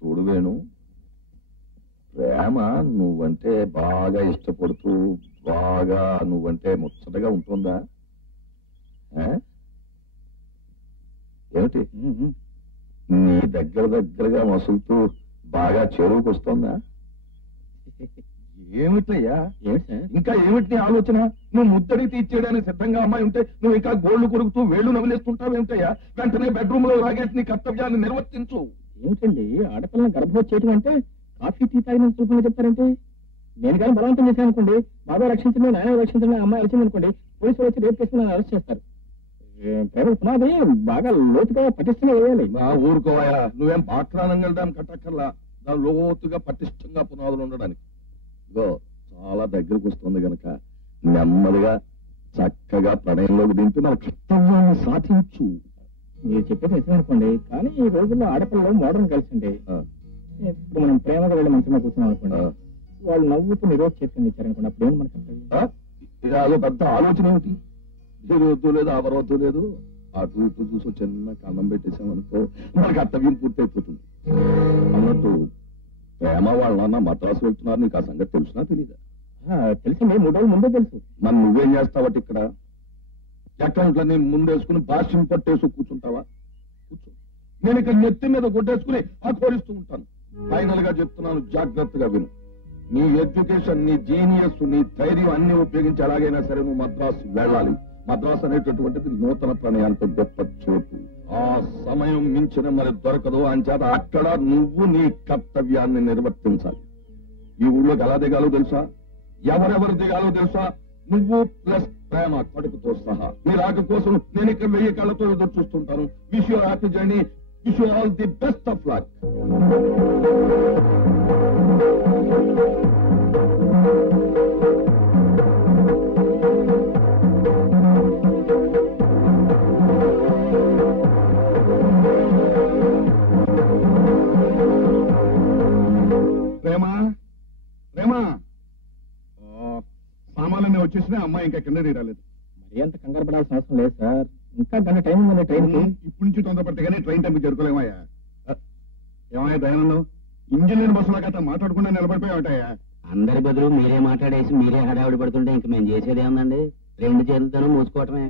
చూడు వేణు, ప్రేమ నువ్వంటే బాగా ఇష్టపడుతూ బాగా నువ్వంటే ముచ్చటగా ఉంటుందా? ఏమిటి నీ దగ్గరగా మసులుతూ బాగా చెరువుకు వస్తుందా? ఏమిటయ్యా? ఇంకా ఏమిటి ఆలోచన? నువ్వు ముద్దడి తీర్చేయడానికి సిద్ధంగా అమ్మాయి ఉంటే నువ్వు ఇంకా గోళ్లు కొరుకుతూ వేళ్లు నవ్వులేస్తుంటావు ఏమిటయ్యా? వెంటనే బెడ్రూమ్ లో రాగేసి నీ కర్తవ్యాన్ని నిర్వర్తించు. ఏమిటండి ఆడపిల్లని గర్భవతి చేయడం అంటే కాఫీ టీ తాగిన చూపులు చెప్తారంటే? నేను కానీ బలవంతం చేశాను అనుకోండి, బాబా రక్షించండి నాయన రక్షించండి అమ్మాయి వచ్చింది అనుకోండి, పోలీసులు వచ్చి రేపు చేసి నన్ను అరెస్ట్ చేస్తారు. పునాది బాగా లోతుగా పటిష్టంగా వేయాలి. ఊరుకోవాయా, నువ్వేం పాత్రానంగడానికి కట్టక్కర్లా, లోతుగా పటిష్టంగా పునాదులు ఉండడానికి. ఇగో చాలా దగ్గరకు వస్తుంది గనక నెమ్మదిగా చక్కగా ప్రణయంలోకి దింపి మన కర్తవ్యాన్ని సాధించు. మీరు చెప్పేది నిజమే అనుకోండి, కానీ ఈ రోజుల్లో ఆడపిల్లలు మోడర్న్ కలిసిండి. ఇప్పుడు మనం ప్రేమగా వెళ్ళి మంచిగా కూర్చున్నాం అనుకోండి, వాళ్ళు నవ్వుతూ నిరోధ చేసుకుని ఇచ్చారనుకోండి, అప్పుడేం మన కర్తవ్యం? ఇది అదో పెద్ద ఆలోచన ఏమిటి? వద్దు లేదు అవరవద్దు లేదు, అటు ఇటు చూసి చిన్న కన్నం పెట్టేసామనుకో మన కర్తవ్యం పూర్తయిపోతుంది. అన్నట్టు ప్రేమ వాళ్ళ నాన్న మద్రాసు వెళ్తున్నారు, నీకు ఆ సంగతి తెలుసునా తెలీదా? తెలిసింది, 3 రోజుల ముందే తెలుసు. మరి నువ్వేం చేస్తావట ఇక్కడ? అకౌంట్లన్నీ ముందేసుకుని భాష్యం పట్టేసి కూర్చుంటావా? కూర్చో. నేను ఇక్కడ నెత్తి మీద కొట్టేసుకుని ఆకోరిస్తూ ఉంటాను. ఫైనల్ గా చెప్తున్నాను, జాగ్రత్తగా విను. నీ ఎడ్యుకేషన్, నీ జీనియస్, నీ ధైర్యం అన్ని ఉపయోగించి ఎలాగైనా సరే నువ్వు మద్రాసు వెళ్ళాలి. మద్రాసు అనేటటువంటిది నూతన ప్రణయానికి గొప్ప చోటు. ఆ సమయం మించిన మరి దొరకదు. అంచేత అక్కడ నువ్వు నీ కర్తవ్యాన్ని నిర్వర్తించాలి. ఈ ఊళ్ళోకి ఎలా దిగాలో తెలుసా? ఎవరెవరు దిగాలో తెలుసా? నువ్వు ప్లస్ ప్రేమ కడుపుతో సహా. మీ రాక కోసం నేను ఇక్కడ 1000 కళ్ళతో ఎదురు చూస్తుంటాను. Wish you happy journey, wish you all the best of luck. ప్రేమా ప్రేమా, సామాన్లన్నీ వచ్చేసినా అమ్మాయి ఇంకా కింద రాలేదు. మరి అంత కంగారు పడాల్సిన అవసరం లేదు సార్, ఇంకా గంట టైం ఉందండి ట్రైన్. ఇప్పటి నుంచి తొందరపడితే కానీ ట్రైన్ టైంకి జరుపుకోలేమయ్యా. ఏమయ్యా దయానందం, ఇంజిన్ లేని బస్సులో గట్రా మాట్లాడకుండా నిలబడిపోయావుంటాయా? అందరి బదులు మీరే మాట్లాడేసి మీరే హడావిడి పడుతుంటే ఇంక మేము చేసేది ఏముందండి? 2 చేతులతోనూ మూసుకోవటమే.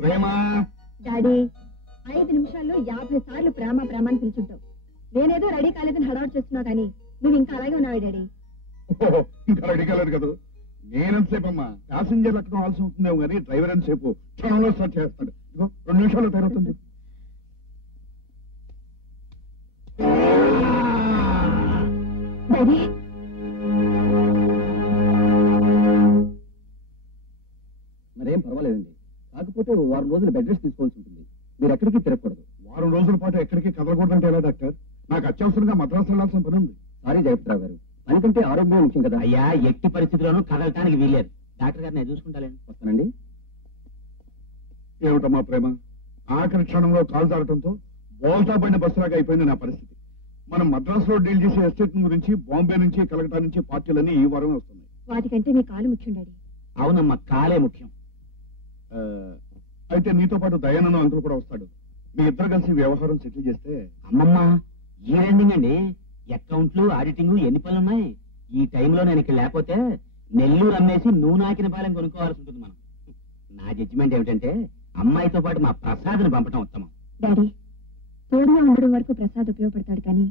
ప్రేమా డాడీ, 5 నిమిషాల్లో 50 సార్లు ప్రేమ ప్రేమ అని పిలుచుంటావు. నేనేదో రెడీ కాలేదని హడావుడు చేస్తున్నావు, కానీ నువ్వు ఇంకా అలాగే ఉన్నావు డాడీ. ఇంకా రెడీ కాలేదు కదా. నేనంతసేపు అమ్మా, ప్యాసింజర్లు అక్కడ ఆల్సి అవుతుందేమో కానీ డ్రైవర్ ఎంతసేపు క్షణంలో స్టార్ట్ చేస్తాడు. ఇదిగో 2 నిమిషాల్లో తయారవుతుంది. డాడీ, మరేం పర్వాలేదండి, కాకపోతే 1 వారం రోజులు బెడ్ రెస్ట్ తీసుకోవాల్సి ఉంటుంది. మీరు ఎక్కడికి తిరగకూడదు. 1 వారం రోజుల పాటు ఎక్కడికి కదలకూడదంటే ఎలా డాక్టర్? నాకు అత్యవసరంగా మద్రాసు వెళ్లాల్సిన పని ఉంది. సారీ జయపతిరావు గారు, పని కంటే ఆరోగ్యం ముఖ్యం కదా. అయ్యా, ఎట్టి పరిస్థితుల్లోనూ కదలటానికి వీల్లేదు. డాక్టర్ గారు నేను చూసుకుంటాలేండి. వస్తానండి. ఏమిటమ్మా ప్రేమ, ఆఖరి క్షణంలో కాలు దాడటంతో బోల్తా పడిన బస్సులాగా అయిపోయింది నా పరిస్థితి. మనం మద్రాసులో డీల్ చేసే ఎస్టేట్ గురించి బాంబే నుంచి కలకటా నుంచి పార్టీలన్నీ ఈ వారమే వస్తున్నాయి. వాటికంటే నీ కాలు ముఖ్యం డాడీ. అవునమ్మా, కాలే ముఖ్యం. అయితే నీతో పాటు దయానందం అంకుల్ కూడా వస్తాడు. మీ ఇద్దరు కలిసి వ్యవహారం సెటిల్ చేస్తే. అమ్మమ్మ, ఈ రెండింగ్ అండి, అకౌంట్లు ఆడిటింగ్ ఎన్ని పనులున్నాయి. ఈ టైంలో నేను ఇక్కడ లేకపోతే నెల్లూరు అమ్మేసి నువ్వు నాకిన పాలెం కొనుక్కోవాల్సి ఉంటుంది మనం. నా జడ్జిమెంట్ ఏమిటంటే అమ్మాయితో పాటు మా ప్రసాద్ని పంపటం ఉత్తమం. డాడీ, తోడుగా ఉండడం వరకు ప్రసాద్ ఉపయోగపడతాడు, కానీ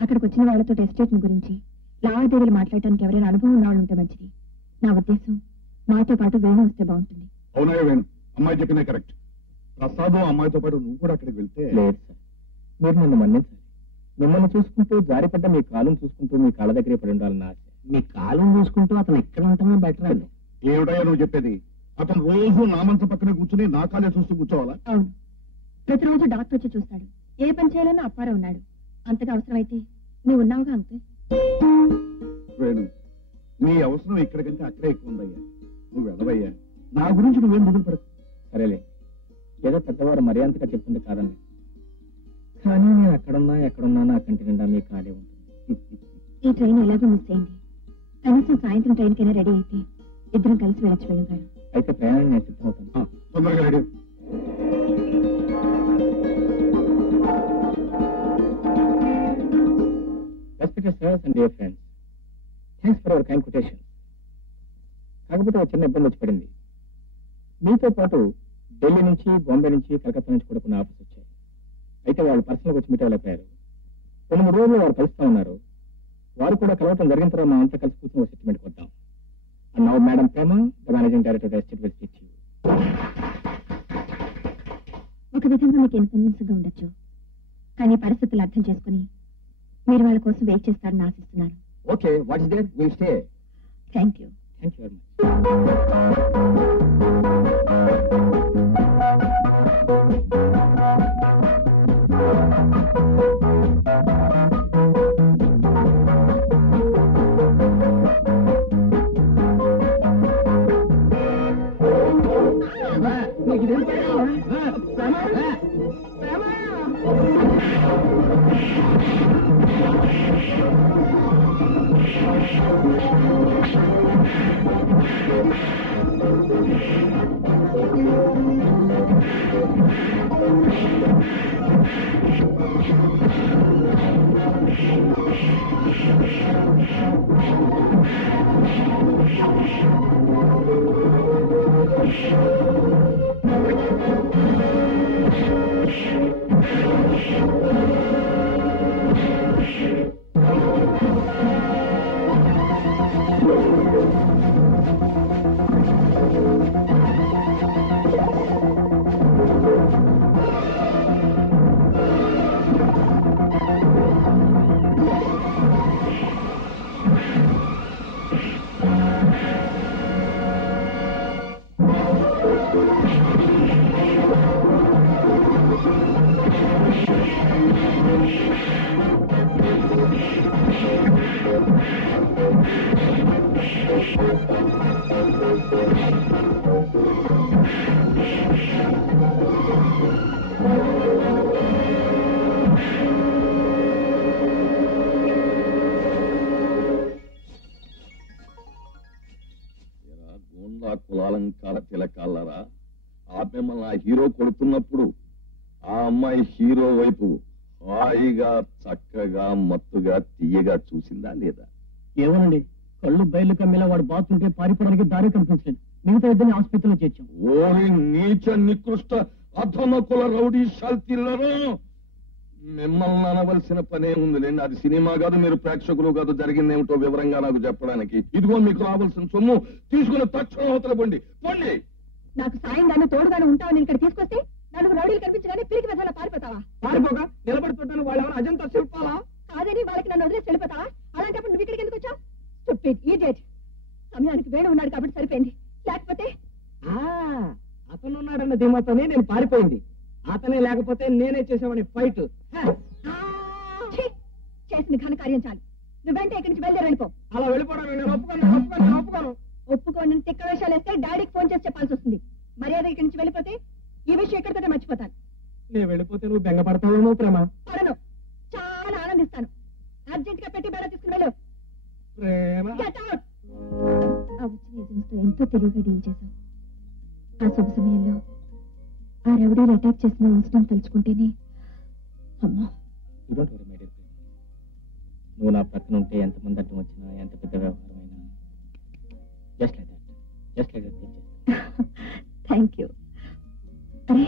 అక్కడికి వచ్చిన వాళ్ళతో ఎస్టేట్ గురించి లావాదేవీలు మాట్లాడటానికి ఎవరైనా అనుభవం ఉన్న వాళ్ళు ఉంటే మంచిది. నా ఉద్దేశం మాతో పాటు వేణు వస్తే బాగుంటుంది. అవునా వేణు, అమ్మాయి చెప్పిందే కరెక్ట్. ప్రసాద్ అమ్మాయితో పాటు నువ్వు కూడా అక్కడికి వెళ్తే. లేదు సార్, మీరు నన్ను మన్నించాలి. మిమ్మల్ని చూసుకుంటూ జారిపడ్డ మీ కాలం చూసుకుంటూ మీ కాళ్ళ దగ్గరే పడి ఉండాలని ఆశ. మీ కాలం చూసుకుంటూ అతను ఎక్కడ ఉంటున్నా బెటర్ అండి. ఏమిటయ్యా నువ్వు చెప్పేది? అతను రోజు నా మంచం పక్కనే కూర్చుని నా కాలే చూస్తూ కూర్చోవాలా? అవును, ప్రతిరోజు డాక్టర్ వచ్చి చూస్తాడు. ఏ పని చేయాలన్నా అప్పారా ఉన్నాడు. అంతగా అవసరమైతే నువ్వు ఉన్నావుగా అంకుల్. వేణు, నీ అవసరం ఇక్కడికంటే అక్కడే ఎక్కువ ఉందయ్యా. నువ్వు వెళ్ళవయ్యా, నా గురించి నువ్వేం వదిలిపడకు. సరేలే, ఏదో పెద్దవారు మర్యాదగా చెప్తుంటే కాదండి, కానీ నేను ఎక్కడున్నా నా కంటి నిండా మీ కాలే ఉంటుంది. ఈ ట్రైన్ ఎలాగో మిస్ అయింది. కనీసం సాయంత్రం ట్రైన్ కైనా రెడీ అయితే ఇద్దరం కలిసి వెళ్ళొచ్చు. వెళ్ళగారు అయితే ప్రయాణం నేను సిద్ధమవుతాను. తొందరగా ready. And dear friends, thanks for hour kind quotation. కాకపోతే ఒక చిన్న ఇబ్బంది వచ్చి పడింది. మీతో పాటు ఢిల్లీ నుంచి, బాంబే నుంచి, కలకత్తా నుంచి కూడా కొన్ని ఆఫర్స్ వచ్చాయి. అయితే వాళ్ళు పర్సనల్గా వచ్చి మీట్ అవ్వలేకపోయారు. 2-3 రోజుల్లో వారు కలుస్తూ ఉన్నారు. వారు కూడా కలవటం జరిగిన తర్వాత మా అంతా కలిసి కూర్చొని సెటిల్మెంట్ కొద్దాం. And now madam Prema, the managing director estate will speak to you. ఒక విధంగా మీకు ఇన్కన్వీనియన్స్ గా ఉండొచ్చు, కానీ పరిస్థితులు అర్థం చేసుకుని మీరు వాళ్ళ కోసం వెయిట్ చేస్తారని ఆశిస్తున్నాను. Okay, what is there, will stay. Thank you. Thank you very much. కులాలంకార తిలకాలరా, ఆ మిమ్మల్ని ఆ హీరో కొడుతున్నప్పుడు ఆ అమ్మాయి హీరో వైపు హాయిగా, చక్కగా, మత్తుగా, తీయగా చూసిందా లేదా? ఏమోనండి, కళ్ళు బయలు కమ్మేలా వాడు బాతుంటే పారిపోవడానికి దారి కనిపించలేదు. మిగతా ఇద్దరిని ఆసుపత్రిలో చేర్చాం. ఓరి నీచ నికృష్ట అధమ కుల రౌడీ శాల్తీలను మిమ్మల్ని అనవలసిన పనే ఉందిలేండి. అది సినిమా కాదు, మీరు ప్రేక్షకులు కాదు. జరిగిందేమిటో వివరంగా నాకు చెప్పడానికి. ఇదిగో మీకు రావాల్సిన సొమ్ము తీసుకుని తక్షణం అవతల పండి పండి. నాకు సాయంగాను తోడుగాను ఉంటావని ఇక్కడ తీసుకొస్తే నలుగురు రౌడీలు కనిపించగానే పిరికి వెదలా పారిపోతావా? పారిపోక నిలబడిపోతాను. వాళ్ళు ఎవరు అజంతా శిల్పాలా? కాదని వాళ్ళకి నన్ను వదిలేసి వెళ్ళిపోతావా? అలాంటప్పుడు నువ్వు ఇక్కడికి ఎందుకు వచ్చావు? Stupid idiot. సమయానికి వేణు ఉన్నాడు కాబట్టి సరిపోయింది, లేకపోతే అతను ఉన్నాడన్న ధీమాతోనే నేను పారిపోయింది. అతనే లేకపోతే నేనే చేసేవాడిని ఫైట్. చేసిన ఘనకార్యం చాలు. నువ్వేంటే ఇక్కడి నుంచి బయలుదేరి వెళ్ళిపో. అలా వెళ్ళిపోవడం నేను ఒప్పుకోను. ఒప్పుకోని తిక్క వేషాలు వేస్తే డాడీకి ఫోన్ చేసి చెప్పాల్సి వస్తుంది. మర్యాద ఇక్కడి నుంచి వెళ్ళిపోతే ఈ విషయం ఎక్కడితోనే మర్చిపోతాను. నేను వెళ్ళిపోతే నువ్వు బెంగపడతావేమో ప్రేమ. పడను, చాలా ఆనందిస్తాను. అర్జెంట్ గా పెట్టి బేడ తీసుకుని వెళ్ళు. ప్రేమ ఆ వచ్చిన ఏజెంట్స్ తో ఎంతో తెలివిగా డీల్ చేశావు. ఆ శుభ సమయంలో ఆ రౌడీలు అటాక్ చేసిన ఇన్సిడెంట్ తలుచుకుంటేనే అమ్మా. నువ్వు నా పక్కన ఉంటే ఎంతమంది అడ్డం వచ్చినా, ఎంత పెద్ద వ్యవహారం అయినా just like that. Thank you. అరే,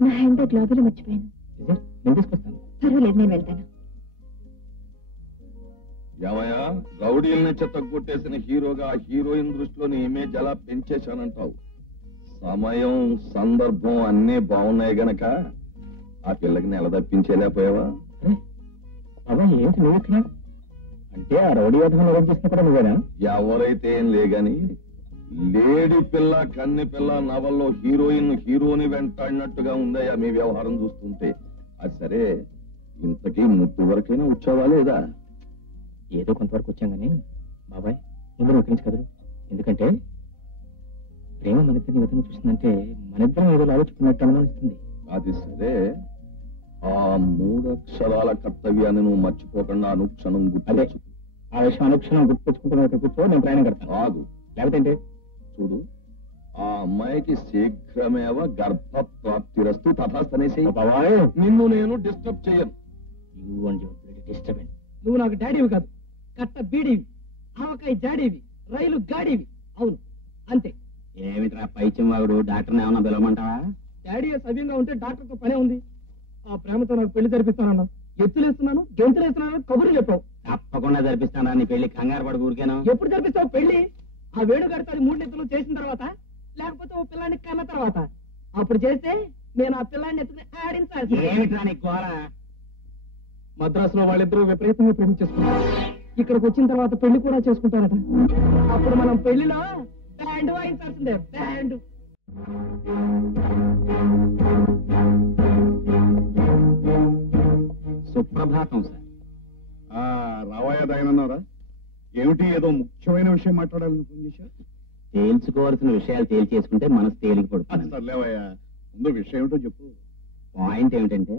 నా హ్యాండ్ బ్యాగ్ లాబీలో మర్చిపోయాను. నేను తీసుకొస్తాను. పర్వాలేదు, నేను వెళ్తాను. ఏమయ్యా, రౌడీల్ని చెత్తగొట్టేసిన హీరోగా హీరోయిన్ దృష్టిలో నీ ఇమేజ్ ఎలా పెంచేశానంటావు? సమయం, సందర్భం అన్నీ బాగున్నాయి గనక ఆ పిల్లకి నెల తప్పించేలేకపోయావా? ఏంటి నువ్వు ఇక్కడ? అంటే ఆ రౌడీ వ్యవహారం అరేంజ్ చేసిన కూడా నువ్వేనా? ఎవరైతే ఏం లేగాని లేడి పిల్ల, కన్ని పిల్ల నవల్లో హీరోని వెంటాడినట్టుగా ఉందయ్యా మీ వ్యవహారం చూస్తుంటే. అది సరే, ఇంతకీ ముట్టు వరకైనా వచ్చావా లేదా? ఏదో కొంతవరకు వచ్చాం కానీ బాబాయ్, ముందు నువ్వు నుంచి కదరు. ఎందుకంటే ప్రేమ మన ఇద్దరిని విధంగా చూసిందంటే మన ఇద్దరం ఏదో ఆలోచుకున్నట్టు అనుమానిస్తుంది. అది సరే, ఆ 3 అక్షరాల కర్తవ్యాన్ని నువ్వు మర్చిపోకుండా అనుక్షణం గుర్తు. ఆ విషయం అనుక్షణం గుర్తుపెట్టుకుంటున్న కూర్చో, నేను ప్రయాణం కడతాను. ఆగు, లేకపోతే చూడు, ఆ అమ్మాయికి శీఘ్రమేవ గర్భప్రాప్తిరస్తు తథాస్తనేసి. బాబాయ్, నిన్ను నేను డిస్టర్బ్ చేయను. You and your bloody disturbance. నువ్వు నాకు డాడీవి కాదు, కట్ట బీడీవి, ఆవకాయ జాడీవి, రైలు గాడీవి. అవును అంతే. ఏమిట్రా పైచ్యం వాగుడు? డాక్టర్ని ఏమన్నా పిలవమంటావా? డాడీ సవ్యంగా ఉంటే డాక్టర్తో పనే ఉంది. ఆ ప్రేమతో నాకు పెళ్లి జరిపిస్తానన్నా, ఎత్తులేస్తున్నాను గెంతులేస్తున్నాను కబుర్లు చెప్పావు. తప్పకుండా జరిపిస్తానా నీ పెళ్లి? కంగారు పడు ఊరికేనా? ఎప్పుడు జరిపిస్తావు పెళ్లి? ఆ వేణుగాడితో అది 3 నెత్తులు చేసిన తర్వాత, లేకపోతే ఓ పిల్లాన్ని కన్న తర్వాత. అప్పుడు చేస్తే నేను ఆ పిల్లాన్ని ఎత్తుకుని ఆడించాల్సి. ఏమిట్రా నీ గోల? మద్రాసులో వాళ్ళిద్దరూ విపరీతంగా ప్రేమించేసుకున్నారు. ఇక్కడికి వచ్చిన తర్వాత పెళ్లి కూడా చేసుకుంటారట. అప్పుడు మనం పెళ్లిలో బ్యాండ్ వాయించాల్సిందే, బ్యాండ్. సుప్రభాతం సార్. రావయ్య దాయనన్నారా? ఏమిటి, ఏదో ముఖ్యమైన విషయం మాట్లాడాలని ఫోన్ చేశా? తేల్చుకోవాల్సిన విషయాలు తేల్చేసుకుంటే మనసు తేలిక పడుతుంది. సర్లేవయ్యా, ముందు విషయం ఏమిటో చెప్పు. పాయింట్ ఏమిటంటే